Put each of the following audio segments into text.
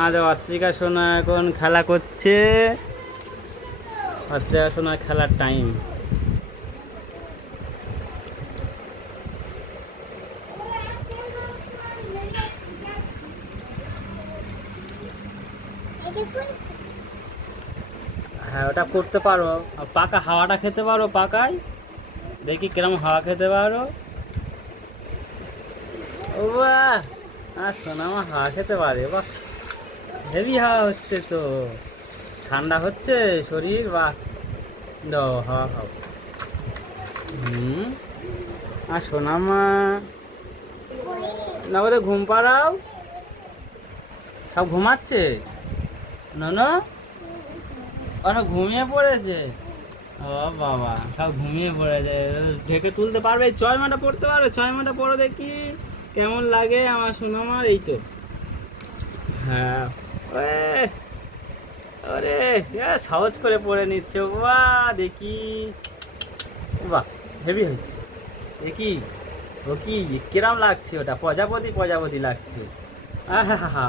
আমাদের অত্রিকা সোনা এখন খেলা করছে। অত্রিকা সোনার খেলার টাইম। হ্যাঁ, ওটা করতে পারো। পাকা হাওয়াটা খেতে পারো, পাকায় দেখি কিরম হাওয়া খেতে পারো। ও বাহ, আর সোনা আমার হাওয়া খেতে পারে, বাহ হেভি হাওয়া হচ্ছে তো, ঠান্ডা হচ্ছে শরীর, বাহ দাও হাওয়া খাও। হুম, আর সোনামা না বোধহয় ঘুম পাড়াও, সব ঘুমাচ্ছে। নন ওরা ঘুমিয়ে পড়েছে। ও বাবা, সব ঘুমিয়ে পড়েছে। ঢেকে তুলতে পারবে? ছয় মাটা পড়তে পারবে? ছয় মাটা পড়ো দেখি কেমন লাগে আমার সোনামার। এই তো, হ্যাঁ, ওরে ওরে, সহজ করে পড়ে নিচ্ছে। বাহ দেখি, বাহ হেভি হচ্ছে দেখি। ও কি কিরম লাগছে? ওটা প্রজাপতি প্রজাপতি লাগছে। আহা হা হা,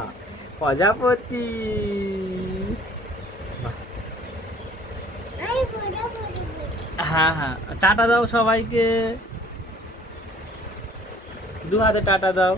প্রজাপতি। বাহ, হ্যাঁ হ্যাঁ, টাটা দাও সবাইকে, দু হাতে টাটা দাও।